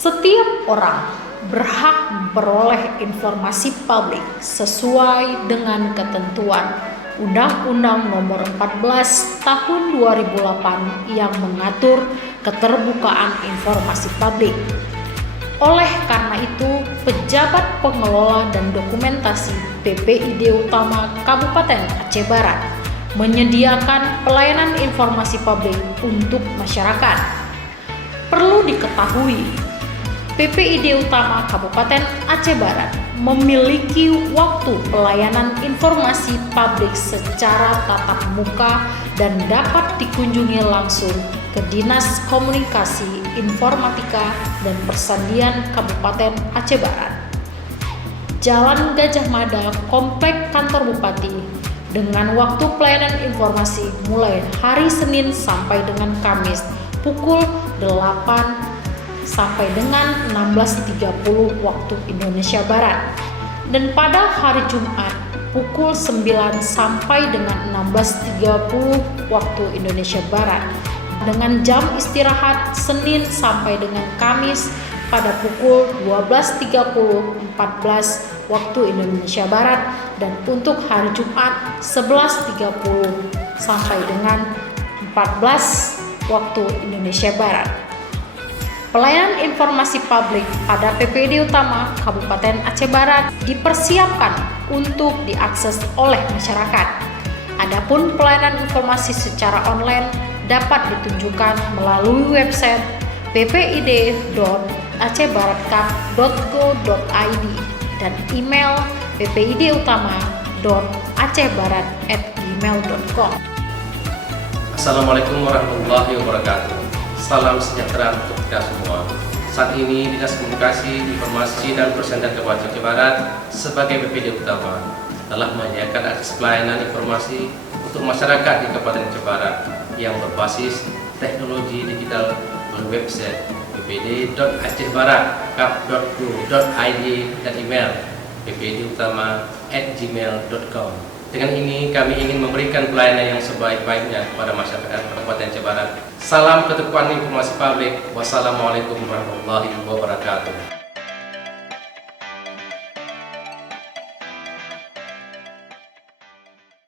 Setiap orang berhak memperoleh informasi publik sesuai dengan ketentuan Undang-Undang Nomor 14 Tahun 2008 yang mengatur keterbukaan informasi publik. Oleh karena itu, pejabat pengelola dan dokumentasi PPID Utama Kabupaten Aceh Barat menyediakan pelayanan informasi publik untuk masyarakat. Perlu diketahui, PPID Utama Kabupaten Aceh Barat memiliki waktu pelayanan informasi publik secara tatap muka dan dapat dikunjungi langsung ke Dinas Komunikasi Informatika dan Persandian Kabupaten Aceh Barat, Jalan Gajah Mada, Komplek Kantor Bupati, dengan waktu pelayanan informasi mulai hari Senin sampai dengan Kamis pukul 8 sampai dengan 16.30 waktu Indonesia Barat, dan pada hari Jumat pukul 9 sampai dengan 16.30 waktu Indonesia Barat, dengan jam istirahat Senin sampai dengan Kamis pada pukul 12.30 14 waktu Indonesia Barat, dan untuk hari Jumat 11.30 sampai dengan 14 waktu Indonesia Barat. Pelayanan informasi publik pada PPID Utama Kabupaten Aceh Barat dipersiapkan untuk diakses oleh masyarakat. Adapun pelayanan informasi secara online dapat ditunjukkan melalui website ppid.acehbaratcup.go.id dan email ppidutama.acehbarat@gmail.com. Assalamualaikum warahmatullahi wabarakatuh. Salam sejahtera untuk kita semua. Saat ini Dinas Komunikasi, Informasi dan Persandian Kabupaten Aceh Barat sebagai PPID Utama telah menyediakan akses pelayanan informasi untuk masyarakat di Kabupaten Aceh Barat yang berbasis teknologi digital melalui website ppid.acehbaratcup.go.id dan email ppidutama@gmail.com. Dengan ini kami ingin memberikan pelayanan yang sebaik-baiknya kepada masyarakat Kabupaten Aceh Barat. Salam keterbukaan informasi publik. Wassalamualaikum warahmatullahi wabarakatuh.